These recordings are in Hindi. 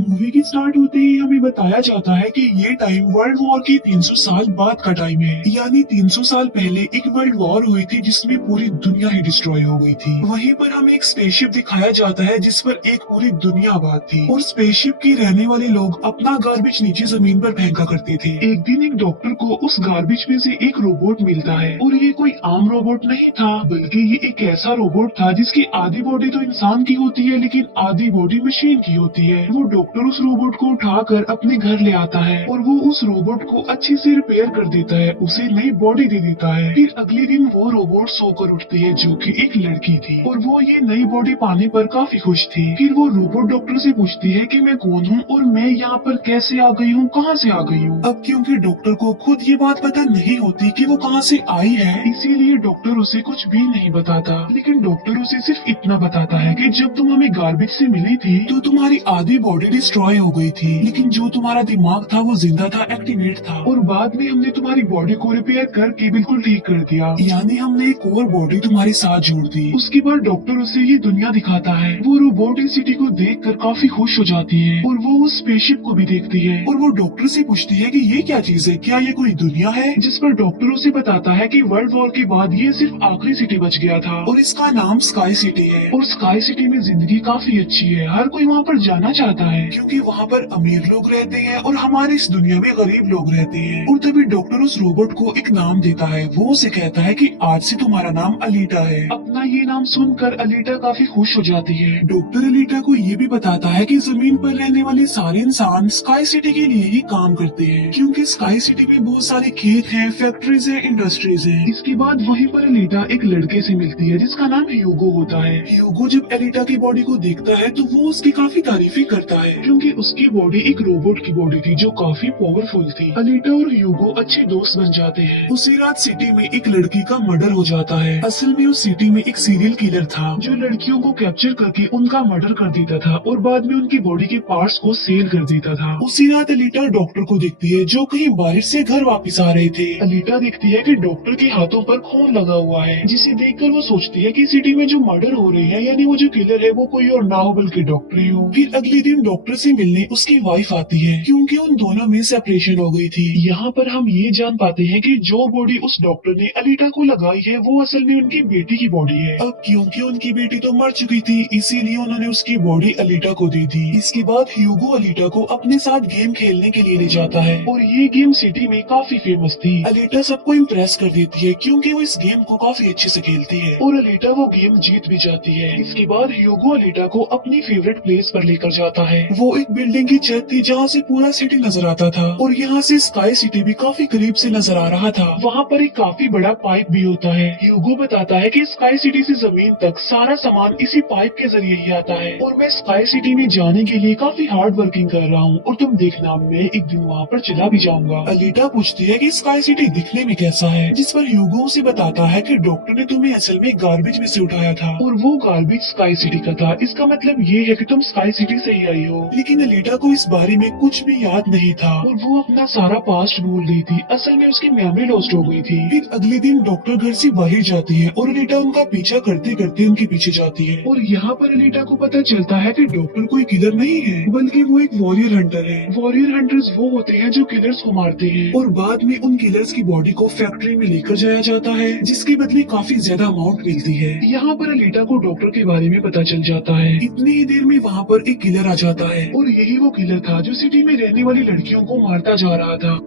मूवी की स्टार्ट होते ही हमें बताया जाता है कि ये टाइम वर्ल्ड वॉर के 300 साल बाद का टाइम है। यानी 300 साल पहले एक वर्ल्ड वॉर हुई थी जिसमें पूरी दुनिया ही डिस्ट्रॉय हो गई थी। वहीं पर हमें एक स्पेसशिप दिखाया जाता है जिस पर एक पूरी दुनिया आबाद थी और स्पेसशिप के रहने वाले लोग अपना गार्बेज नीचे जमीन पर फेंका करते थे। एक दिन एक डॉक्टर को उस गार्बेज में से एक रोबोट मिलता है और ये कोई आम रोबोट नहीं था, बल्कि ये एक ऐसा रोबोट था जिसकी आधी बॉडी तो इंसान की होती है लेकिन आधी बॉडी मशीन की होती है। वो डॉक्टर उस रोबोट को उठाकर अपने घर ले आता है और वो उस रोबोट को अच्छे से रिपेयर कर देता है, उसे नई बॉडी दे देता है। फिर अगले दिन वो रोबोट सोकर उठती है जो कि एक लड़की थी और वो ये नई बॉडी पाने पर काफी खुश थी। फिर वो रोबोट डॉक्टर से पूछती है कि मैं कौन हूँ और मैं यहाँ पर कैसे आ गई हूँ, कहाँ से आ गई हूँ। अब क्योंकि डॉक्टर को खुद ये बात पता नहीं होती कि वो कहाँ से आई है, इसीलिए डॉक्टर उसे कुछ भी नहीं बताता। लेकिन डॉक्टर उसे सिर्फ इतना बताता है कि जब तुम हमें गार्बेज से मिली थी तो तुम्हारी आधी बॉडी डिस्ट्रॉय हो गई थी, लेकिन जो तुम्हारा दिमाग था वो जिंदा था, एक्टिवेट था, और बाद में हमने तुम्हारी बॉडी को रिपेयर करके बिल्कुल ठीक कर दिया। यानी हमने एक और बॉडी तुम्हारे साथ जोड़ दी। उसके बाद डॉक्टर उसे ये दुनिया दिखाता है। वो रोबोट इस सिटी को देखकर काफी खुश हो जाती है और वो उस स्पेसशिप को भी देखती है और वो डॉक्टर से पूछती है कि ये क्या चीज है, क्या ये कोई दुनिया है। जिस पर डॉक्टर उसे बताता है कि वर्ल्ड वॉर के बाद ये सिर्फ आखिरी सिटी बच गया था और इसका नाम स्काई सिटी है। और स्काई सिटी में जिंदगी काफी अच्छी है, हर कोई वहाँ पर जाना चाहता है क्योंकि वहाँ पर अमीर लोग रहते हैं और हमारे इस दुनिया में गरीब लोग रहते हैं। और तभी डॉक्टर उस रोबोट को एक नाम देता है। वो उसे कहता है कि आज से तुम्हारा नाम अलीटा है। अपना ये नाम सुनकर अलीटा काफी खुश हो जाती है। डॉक्टर अलीटा को ये भी बताता है कि जमीन पर रहने वाले सारे इंसान स्काई सिटी के लिए ही काम करते हैं क्योंकि स्काई सिटी में बहुत सारे खेत हैं, फैक्ट्रीज हैं, इंडस्ट्रीज हैं। इसके बाद वहीं पर अलीटा एक लड़के से मिलती है जिसका नाम ह्यूगो होता है। ह्यूगो जब अलीटा की बॉडी को देखता है तो वो उसकी काफी तारीफी करता है क्योंकि उसकी बॉडी एक रोबोट की बॉडी थी जो काफी पावरफुल थी। अलीटा और ह्यूगो अच्छे दोस्त बन जाते हैं। उसी रात सिटी में एक लड़की का मर्डर हो जाता है। असल में उस सिटी में एक सीरियल किलर था जो लड़कियों को कैप्चर करके उनका मर्डर कर देता था और बाद में उनकी बॉडी के पार्ट्स को सेल कर देता था। उसी रात अलीटा डॉक्टर को देखती है जो कहीं बारिश से घर वापस आ रहे थे। अलीटा देखती है कि डॉक्टर के हाथों पर खून लगा हुआ है, जिसे देखकर वो सोचती है कि सिटी में जो मर्डर हो रही है यानी वो जो किलर है वो कोई और ना हो बल्कि डॉक्टर ही हो। फिर अगले दिन डॉक्टर से मिलने उसकी वाइफ आती है क्योंकि उन दोनों में सेपरेशन हो गई थी। यहाँ पर हम ये जान पाते हैं कि जो बॉडी उस डॉक्टर ने अलीटा को लगाई है वो असल में उनकी बेटी की बॉडी है। अब क्योंकि उनकी बेटी तो मर चुकी थी इसीलिए उन्होंने उसकी बॉडी अलीटा को दे दी। इसके बाद ह्यूगो अलीटा को अपने साथ गेम खेलने के लिए ले जाता है और ये गेम सिटी में काफी फेमस थी। अलीटा सबको इम्प्रेस कर देती है क्योंकि वो इस गेम को काफी अच्छे से खेलती है और अलीटा वो गेम जीत भी जाती है। इसके बाद ह्यूगो अलीटा को अपनी फेवरेट प्लेस पर लेकर जाता है। वो एक बिल्डिंग की छत थी जहाँ से पूरा सिटी नजर आता था और यहाँ से स्काई सिटी भी काफी करीब से नजर आ रहा था। वहाँ पर एक काफी बड़ा पाइप भी होता है। ह्यूगो बताता है कि स्काई सिटी से जमीन तक सारा सामान इसी पाइप के जरिए ही आता है और मैं स्काई सिटी में जाने के लिए काफी हार्ड वर्किंग कर रहा हूँ और तुम देखना मैं एक दिन वहाँ पर चला भी जाऊंगा। अलीटा पूछती है कि स्काई सिटी दिखने में कैसा है, जिस पर ह्यूगो उसे बताता है कि डॉक्टर ने तुम्हें असल में गार्बेज में से उठाया था और वो गार्बेज स्काई सिटी का था। इसका मतलब ये है कि तुम स्काई सिटी से ही आई हो। लेकिन अलीटा को इस बारे में कुछ भी याद नहीं था और वो अपना सारा पास्ट भूल गई थी। असल में उसकी मेमोरी लॉस्ट हो गई थी। फिर अगले दिन डॉक्टर घर से बाहर जाती है और अलीटा उनका पीछा करते करते उनके पीछे जाती है और यहाँ पर अलीटा को पता चलता है कि डॉक्टर कोई किलर नहीं है बल्कि वो एक वॉरियर हंटर है। वॉरियर हंटर्स वो होते हैं जो किलर्स को मारते हैं और बाद में उन किलर्स की बॉडी को फैक्ट्री में लेकर जाया जाता है जिसके बदले काफी ज्यादा अमाउंट मिलती है। यहाँ पर अलीटा को डॉक्टर के बारे में पता चल जाता है। इतनी ही देर में वहाँ पर एक किलर आ जाता है और यही वो किलर था जो सिटी में रहने वाली लड़कियों को मारता जा रहा था।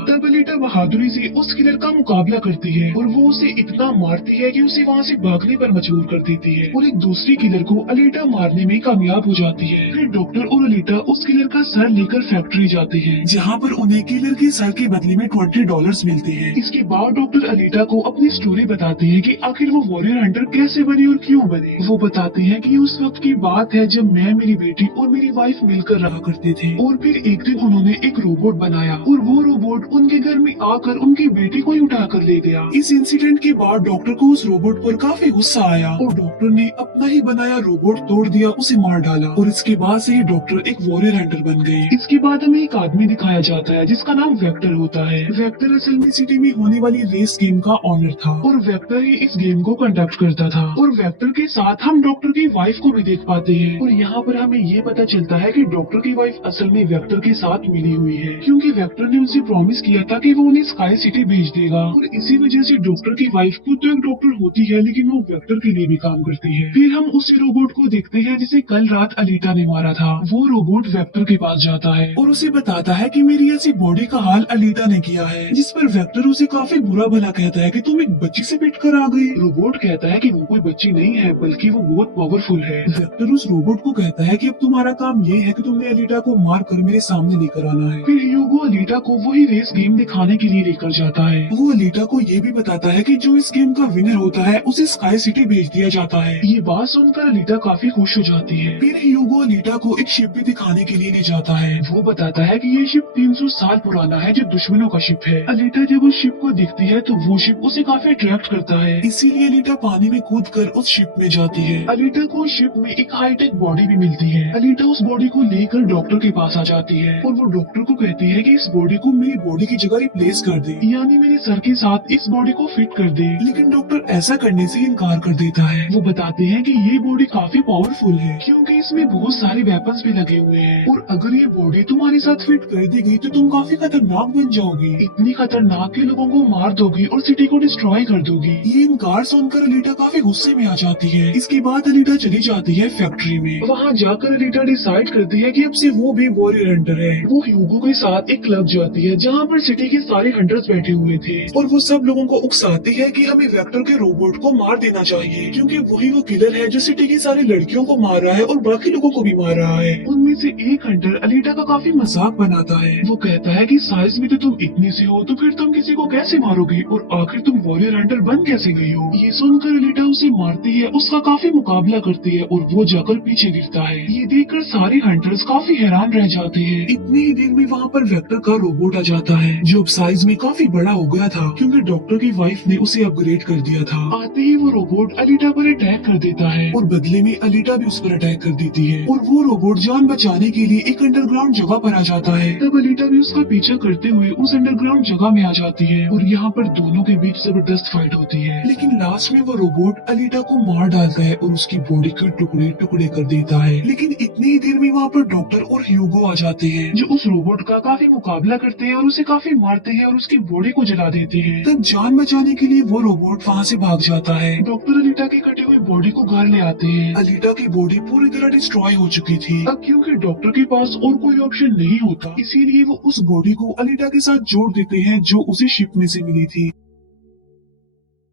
तब अलीटा बहादुरी से उस किलर का मुकाबला करती है और वो उसे इतना मारती है कि उसे वहाँ से भागने पर मजबूर कर देती है और एक दूसरी किलर को अलीटा मारने में कामयाब हो जाती है। फिर डॉक्टर और अलीटा उस किलर का सर लेकर फैक्ट्री जाते हैं जहाँ पर उन्हें किलर के सर के बदले में $20 मिलते हैं। इसके बाद डॉक्टर अलीटा को अपनी स्टोरी बताते हैं कि आखिर वो वॉरियर हंटर कैसे बने और क्यों बने। वो बताते हैं कि उस वक्त की बात है जब मैं, मेरी बेटी और मेरी वाइफ मिलकर रहा करते थे और फिर एक दिन उन्होंने एक रोबोट बनाया और वो रोबोट उनके घर में आकर उनकी बेटी को ही उठा कर ले गया। इस इंसिडेंट के बाद डॉक्टर को उस रोबोट पर काफी गुस्सा आया और डॉक्टर ने अपना ही बनाया रोबोट तोड़ दिया, उसे मार डाला और इसके बाद से ही डॉक्टर एक वॉरियर हंटर बन गए। इसके बाद हमें एक आदमी दिखाया जाता है जिसका नाम वेक्टर होता है। वेक्टर असल में सिटी में होने वाली रेस गेम का ऑनर था और वेक्टर ही इस गेम को कंडक्ट करता था। और वेक्टर के साथ हम डॉक्टर की वाइफ को भी देख पाते हैं और यहाँ पर हमें ये पता चलता है कि डॉक्टर की वाइफ असल में वेक्टर के साथ मिली हुई है, क्योंकि वेक्टर ने उसे प्रॉमिस किया था कि वो उन्हें स्काई सिटी भेज देगा। और इसी वजह से डॉक्टर की वाइफ खुद तो एक डॉक्टर होती है लेकिन वो वेक्टर के लिए भी काम करती है। फिर हम उसी रोबोट को देखते हैं जिसे कल रात अलीटा ने मारा था। वो रोबोट वेक्टर के पास जाता है और उसे बताता है कि मेरी ऐसी बॉडी का हाल अलीटा ने किया है, जिस पर वेक्टर उसे काफी बुरा भला कहता है कि तुम एक बच्ची से पिट कर आ गई। रोबोट कहता है कि वो कोई बच्ची नहीं है बल्कि वो बहुत पावरफुल है। वेक्टर उस रोबोट को कहता है कि अब तुम्हारा काम ये है कि तुमने अलीटा को मार कर मेरे सामने लेकर आना है। फिर ह्यूगो अलीटा को वही रेस गेम दिखाने के लिए लेकर जाता है। वो अलीटा को ये भी बताता है कि जो इस गेम का विनर होता है उसे स्काई सिटी भेज दिया जाता है। ये बात सुनकर अलीटा काफी खुश हो जाती है। फिर ह्यूगो अलीटा को एक शिप भी दिखाने के लिए ले जाता है। वो बताता है कि ये शिप 300 साल पुराना है जो दुश्मनों का शिप है। अलीटा जब उस शिप को देखती है तो वो शिप उसे काफी अट्रैक्ट करता है, इसीलिए अलीटा पानी में कूद कर उस शिप में जाती है। अलीटा को उस शिप में एक हाईटेक बॉडी भी मिलती है। अलीटा उस बॉडी को लेकर डॉक्टर के पास आ जाती है और वो डॉक्टर को कहती है कि इस बॉडी को मेरी बॉडी की जगह रिप्लेस कर दे, यानी मेरे सर के साथ इस बॉडी को फिट कर दे। लेकिन डॉक्टर ऐसा करने से इनकार कर देता है। वो बताते हैं कि ये बॉडी काफी पावरफुल है क्योंकि इसमें बहुत सारे वेपन्स भी लगे हुए हैं और अगर ये बॉडी तुम्हारे साथ फिट कर दी गई तो तुम काफी खतरनाक बन जाओगी, इतनी खतरनाक कि लोगों को मार दोगी और सिटी को डिस्ट्रॉय कर दोगी। ये इनकार सुनकर अलीटा काफी गुस्से में आ जाती है। इसके बाद अलीटा चली जाती है फैक्ट्री में। वहाँ जाकर अलीटा डिसाइड करती है कि अब से वो भी वॉरियर हंटर है। वो ह्यूगो के साथ एक क्लब जाती है जहाँ पर सिटी के सारे हंटर्स बैठे हुए थे और वो सब लोगों को उकसाती है कि हमें वेक्टर के रोबोट को मार देना चाहिए क्योंकि वही वो किलर है जो सिटी की सारी लड़कियों को मार रहा है और बाकी लोगों को भी मार रहा है। उनमें से एक हंटर अलीटा का काफी मजाक बनाता है। वो कहता है कि साइज में तो तुम इतनी सी हो तो फिर तुम किसी को कैसे मारोगी और आखिर तुम वॉरियर हंटर बन कैसे गई हो। ये सुनकर अलीटा उसे मारती है, उसका काफी मुकाबला करती है और वो जाकर पीछे गिरता है। ये देखकर सारे हंटर्स काफी हैरान रह जाते हैं। इतनी ही देर में वहाँ पर वेक्टर का रोबोट आ जाता है जो अब साइज में काफी बड़ा हो गया था क्योंकि डॉक्टर की वाइफ ने उसे अपग्रेड कर दिया था। आते ही वो रोबोट अलीटा पर अटैक कर देता है और बदले में अलीटा भी उस पर अटैक कर देती है और वो रोबोट जान बचाने के लिए एक अंडरग्राउंड जगह पर आ जाता है। तब अलीटा भी उसका पीछा करते हुए उस अंडरग्राउंड जगह में आ जाती है और यहाँ पर दोनों के बीच जबरदस्त फाइट होती है। लेकिन लास्ट में वो रोबोट अलीटा को मार डालता है और उसकी बॉडी के टुकड़े टुकड़े कर देता है। लेकिन इतनी ही देर में वहाँ पर डॉक्टर और ह्यूगो आ जाते हैं जो उस रोबोट का काफी मुकाबला करते हैं और उसे काफी मारते हैं और उसकी बॉडी को जला देते हैं। तब जान बचाने के लिए वो रोबोट वहाँ से भाग जाता है। डॉक्टर अलीटा की कटी हुई बॉडी को घर ले आते हैं। अलीटा की बॉडी पूरी तरह डिस्ट्रॉय हो चुकी थी। अब क्योंकि डॉक्टर के पास और कोई ऑप्शन नहीं होता इसीलिए वो उस बॉडी को अलीटा के साथ जोड़ देते हैं जो उसे शिप में से मिली थी।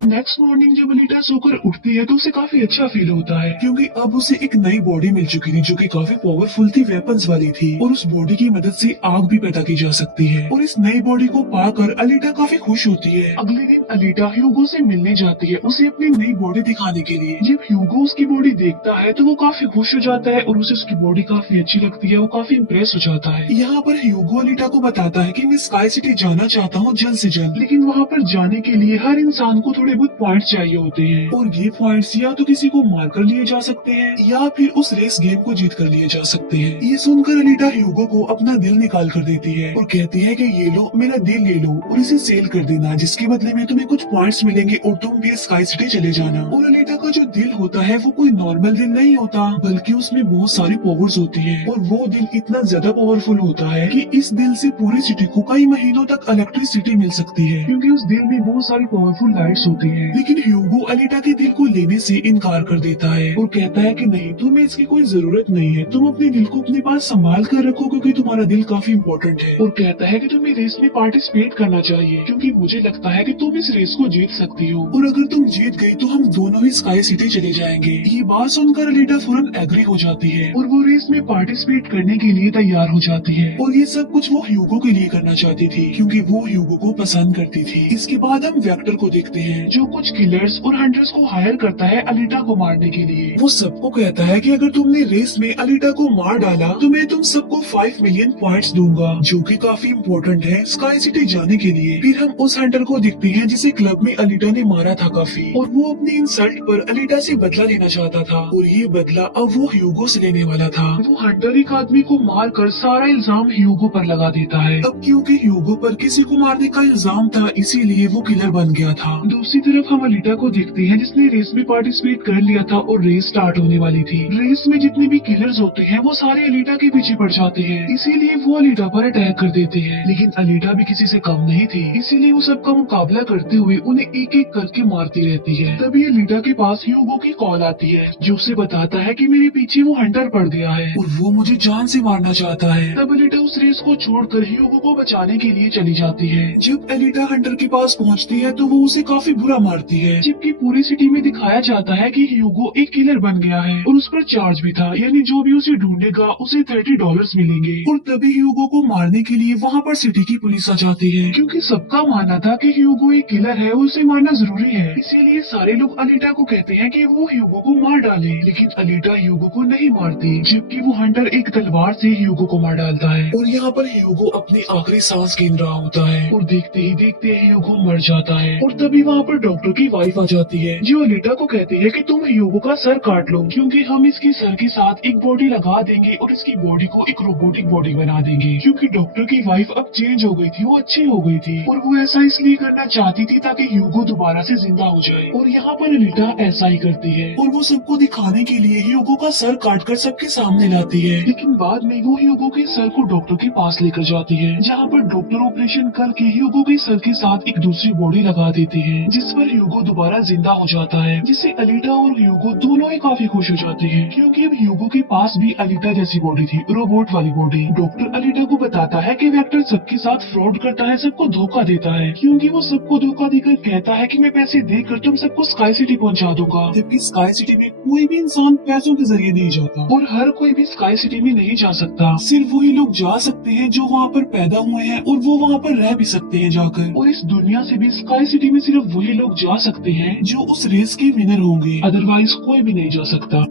नेक्स्ट मॉर्निंग जब अलीटा सोकर उठती है तो उसे काफी अच्छा फील होता है क्योंकि अब उसे एक नई बॉडी मिल चुकी थी जो कि काफी पावरफुल थी, वेपन्स वाली थी और उस बॉडी की मदद से आग भी पैदा की जा सकती है। और इस नई बॉडी को पाकर अलीटा काफी खुश होती है। अगले दिन अलीटा ह्यूगो से मिलने जाती है उसे अपनी नई बॉडी दिखाने के लिए। जब ह्यूगो उसकी बॉडी देखता है तो वो काफी खुश हो जाता है और उसे उसकी बॉडी काफी अच्छी लगती है। वो काफी इम्प्रेस हो जाता है। यहाँ पर ह्यूगो अलीटा को बताता है कि मैं स्काई सिटी जाना चाहता हूँ जल्द से जल्द, लेकिन वहाँ पर जाने के लिए हर इंसान को थोड़े बहुत पॉइंट चाहिए होते हैं और ये पॉइंट्स या तो किसी को मार कर लिए जा सकते हैं या फिर उस रेस गेम को जीत कर लिए जा सकते हैं। ये सुनकर अलीटा ह्यूगो को अपना दिल निकाल कर देती है और कहती है कि ये लो मेरा दिल ले लो और इसे सेल कर देना, जिसके बदले में तुम्हें कुछ पॉइंट्स मिलेंगे और तुम भी स्काई सिटी चले जाना। और अलीटा का जो दिल होता है वो कोई नॉर्मल दिल नहीं होता बल्कि उसमें बहुत सारी पावर्स होती है और वो दिल इतना ज्यादा पावरफुल होता है कि इस दिल से पूरी सिटी को कई महीनों तक इलेक्ट्रिसिटी मिल सकती है क्योंकि उस दिल में बहुत सारी पावरफुल लाइट्स होती है। लेकिन ह्यूगो अलीटा के दिल को लेने से इनकार कर देता है और कहता है कि नहीं, तुम्हें इसकी कोई जरूरत नहीं है, तुम अपने दिल को अपने पास संभाल कर रखो क्योंकि तुम्हारा दिल काफी इम्पोर्टेंट है। और कहता है कि तुम्हें रेस में पार्टिसिपेट करना चाहिए क्योंकि मुझे लगता है कि तुम इस रेस को जीत सकती हो और अगर तुम जीत गई तो हम दोनों ही स्काई सिटी चले जाएंगे। ये बात सुनकर अलीटा फौरन एग्री हो जाती है और वो रेस में पार्टिसिपेट करने के लिए तैयार हो जाती है और ये सब कुछ वो ह्यूगो के लिए करना चाहती थी क्योंकि वो ह्यूगो को पसंद करती थी। इसके बाद हम वेक्टर को देखते हैं जो कुछ किलर्स और हंटर्स को हायर करता है अलीटा को मारने के लिए। वो सबको कहता है कि अगर तुमने रेस में अलीटा को मार डाला तो मैं तुम सबको 5 मिलियन पॉइंट्स दूंगा, जो कि काफी इम्पोर्टेंट है स्काई सिटी जाने के लिए। फिर हम उस हंटर को देखते हैं जिसे क्लब में अलीटा ने मारा था काफी, और वो अपनी इंसल्ट पर अलीटा से बदला लेना चाहता था, और ये बदला अब वो ह्यूगो से लेने वाला था। वो हंटर एक आदमी को मार कर सारा इल्जाम ह्यूगो पर लगा देता है। अब क्योंकि ह्यूगो पर किसी को मारने का इल्जाम था इसीलिए वो किलर बन गया था। दूसरी तरफ हम अलीटा को देखते हैं जिसने रेस में पार्टिसिपेट कर लिया था और रेस स्टार्ट होने वाली थी। रेस में जितने भी किलर्स होते हैं वो सारे अलीटा के पीछे पड़ जाते हैं, इसीलिए वो अलीटा पर अटैक कर देते हैं। लेकिन अलीटा भी किसी से कम नहीं थी, इसीलिए वो सबका मुकाबला करते हुए उन्हें एक एक करके मारती रहती है। तभी अलीटा के पास ह्यूगो की कॉल आती है जो उसे बताता है कि मेरे पीछे वो हंटर पड़ गया है और वो मुझे जान से मारना चाहता है। तब अलीटा उस रेस को छोड़कर ह्यूगो को बचाने के लिए चली जाती है। जब अलीटा हंटर के पास पहुंचती है तो वो उसे काफी बुरा मारती है, जबकि पूरी सिटी में दिखाया जाता है कि ह्यूगो एक किलर बन गया है और उस पर चार्ज भी था, यानी जो भी उसे ढूंढेगा उसे $30 मिलेंगे। और तभी ह्यूगो को मारने के लिए वहाँ पर सिटी की पुलिस आ जाती है, क्योंकि सबका मानना था कि ह्यूगो एक किलर है और उसे मारना जरूरी है। इसीलिए सारे लोग अलीटा को कहते हैं कि वो ह्यूगो को मार डाले, लेकिन अलीटा ह्यूगो को नहीं मारती, जबकि वो हंटर एक तलवार से ह्यूगो को मार डालता है। और यहाँ पर ह्यूगो अपनी आखिरी सांस गिन रहा होता है और देखते ही देखते ह्यूगो मर जाता है। और तभी वहाँ पर डॉक्टर की वाइफ आ जाती है जो अलीटा को कहती है कि तुम ह्यूगो का सर काट लो, क्योंकि हम इसके सर के साथ एक बॉडी लगा देंगे और इसकी बॉडी को एक रोबोटिक बॉडी बना देंगे। क्योंकि डॉक्टर की वाइफ अब चेंज हो गई थी, वो अच्छी हो गई थी और वो ऐसा इसलिए करना चाहती थी ताकि ह्यूगो दोबारा से जिंदा हो जाए। और यहाँ पर अलीटा ऐसा ही करती है और वो सबको दिखाने के लिए ह्यूगो का सर काटकर सबके सामने लाती है। लेकिन बाद में वो ह्यूगो के सर को डॉक्टर के पास लेकर जाती है, जहाँ पर डॉक्टर ऑपरेशन करके ह्यूगो के सर के साथ एक दूसरी बॉडी लगा देती है, जिस पर ह्यूगो दोबारा जिंदा हो जाता है, जिससे अलीटा और ह्यूगो दोनों ही काफी खुश हो जाते हैं, क्योंकि अब ह्यूगो के पास भी अलीटा जैसी बॉडी थी, रोबोट वाली बॉडी। डॉक्टर अलीटा को बताता है कि वेक्टर सबके साथ फ्रॉड करता है, सबको धोखा देता है, क्योंकि वो सबको धोखा देकर कहता है कि मैं पैसे देकर तुम सबको स्काई सिटी पहुंचा दूंगा, जबकि स्काई सिटी में कोई भी इंसान पैसों के जरिए नहीं जाता और हर कोई भी स्काई सिटी में नहीं जा सकता। सिर्फ वही लोग जा सकते हैं जो वहाँ पर पैदा हुए हैं और वो वहाँ पर रह भी सकते हैं जाकर। और इस दुनिया से भी स्काई सिटी में सिर्फ वही लोग जा सकते हैं जो उस रेस के विनर होंगे, अदरवाइज कोई भी नहीं जा सकता।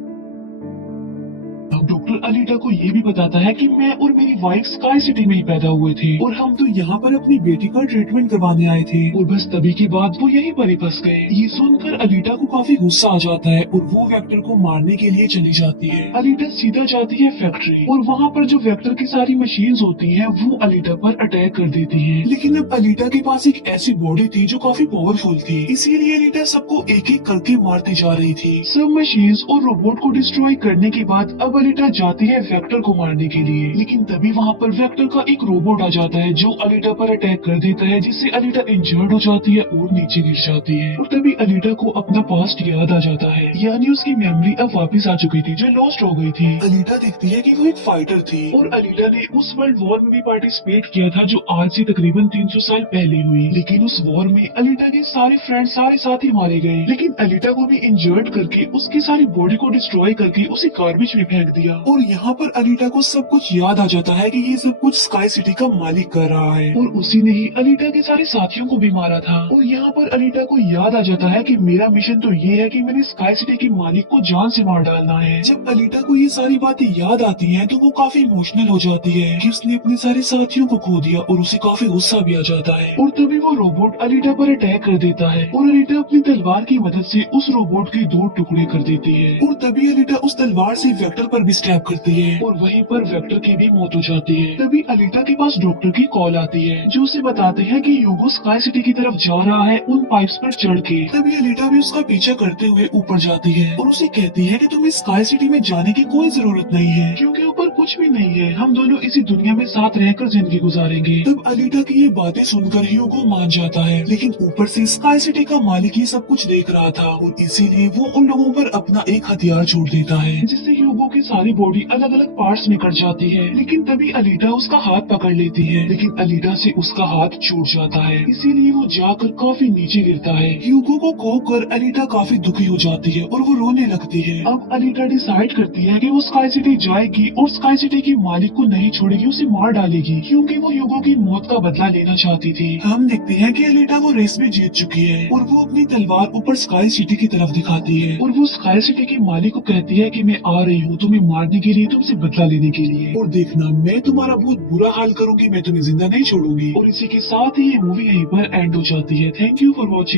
डॉक्टर अलीटा को ये भी बताता है कि मैं और मेरी वाइफ स्काई सिटी में ही पैदा हुए थे और हम तो यहाँ पर अपनी बेटी का ट्रीटमेंट करवाने आए थे, और बस तभी के बाद वो यहीं पर ही फंस गए। ये सुनकर अलीटा को काफी गुस्सा आ जाता है और वो वेक्टर को मारने के लिए चली जाती है। अलीटा सीधा जाती है फैक्ट्री और वहाँ पर जो वेक्टर की सारी मशीन्स होती हैं वो अलीटा पर अटैक कर देती है। लेकिन अब अलीटा के पास एक ऐसी बॉडी थी जो काफी पावरफुल थी, इसीलिए अलीटा सबको एक एक करके मारती जा रही थी। सब मशीन्स और रोबोट को डिस्ट्रॉय करने के बाद अब अलीटा जाती है वेक्टर को मारने के लिए, लेकिन तभी वहाँ पर वेक्टर का एक रोबोट आ जाता है जो अलीटा पर अटैक कर देता है, जिससे अलीटा इंजर्ड हो जाती है और नीचे गिर जाती है। और तभी अलीटा को अपना पास्ट याद आ जाता है, यानी उसकी मेमोरी अब वापस आ चुकी थी जो लॉस्ट हो गई थी। अलीटा देखती है कि वो एक फाइटर थी और अलीटा ने उस वर्ल्ड वॉर में भी पार्टिसिपेट किया था जो आज से तकरीबन 300 साल पहले हुई। लेकिन उस वॉर में अलीटा के सारे फ्रेंड सारे साथी मारे गए, लेकिन अलीटा को भी इंजर्ड करके उसकी सारी बॉडी को डिस्ट्रॉय करके उसे गार्बेज में फेंक दिया। और यहाँ पर अलीटा को सब कुछ याद आ जाता है कि ये सब कुछ स्काई सिटी का मालिक कर रहा है और उसी ने ही अलीटा के सारे साथियों को भी मारा था। और यहाँ पर अलीटा को याद आ जाता है कि मेरा मिशन तो ये है कि मैंने स्काई सिटी के मालिक को जान से मार डालना है। जब अलीटा को ये सारी बातें याद आती हैं तो वो काफी इमोशनल हो जाती है कि उसने अपने सारे साथियों को खो दिया और उसे काफी गुस्सा भी आ जाता है। और तभी वो रोबोट अलीटा पर अटैक कर देता है और अलीटा अपनी तलवार की मदद से उस रोबोट के 2 टुकड़े कर देती है। और तभी अलीटा उस तलवार से वेक्टर पर भी स्टैब करती है और वहीं पर वेक्टर की भी मौत हो जाती है। तभी अलीटा के पास डॉक्टर की कॉल आती है जो उसे बताते हैं कि ह्यूगो स्काई सिटी की तरफ जा रहा है उन पाइप्स पर चढ़ के। तभी अलीटा भी उसका पीछा करते हुए ऊपर जाती है और उसे कहती है कि तुम्हें स्काई सिटी में जाने की कोई जरूरत नहीं है, क्योंकि ऊपर कुछ भी नहीं है, हम दोनों इसी दुनिया में साथ रहकर जिंदगी गुजारेंगे। तब अलीटा की ये बातें सुनकर ह्यूगो मान जाता है, लेकिन ऊपर से स्काई सिटी का मालिक ये सब कुछ देख रहा था और इसीलिए वो उन लोगों पर अपना एक हथियार छोड़ देता है, जिससे ह्यूगो की सारी बॉडी अलग अलग पार्ट्स में कट जाती है, लेकिन तभी अलीटा उसका हाथ पकड़ लेती है, लेकिन अलीटा से उसका हाथ छूट जाता है, इसीलिए वो जाकर काफी नीचे गिरता है। ह्यूगो को खोकर अलीटा काफी दुखी हो जाती है और वो रोने लगती है। अब अलीटा डिसाइड करती है कि वो स्काई सिटी जाएगी और स्काई सिटी के मालिक को नहीं छोड़ेगी, उसे मार डालेगी, क्योंकि वो ह्यूगो की मौत का बदला लेना चाहती थी। हम देखते हैं कि अलीटा वो रेस में जीत चुकी है और वो अपनी तलवार ऊपर स्काई सिटी की तरफ दिखाती है और वो स्काई सिटी के मालिक को कहती है कि मैं आ रही हूँ तुम्हें मारने के लिए, तुमसे बदला लेने के लिए, और देखना मैं तुम्हारा बहुत बुरा हाल करूंगी, मैं तुम्हें जिंदा नहीं छोड़ूंगी। और इसी के साथ ही ये मूवी यहीं पर एंड हो जाती है। Thank you for watching.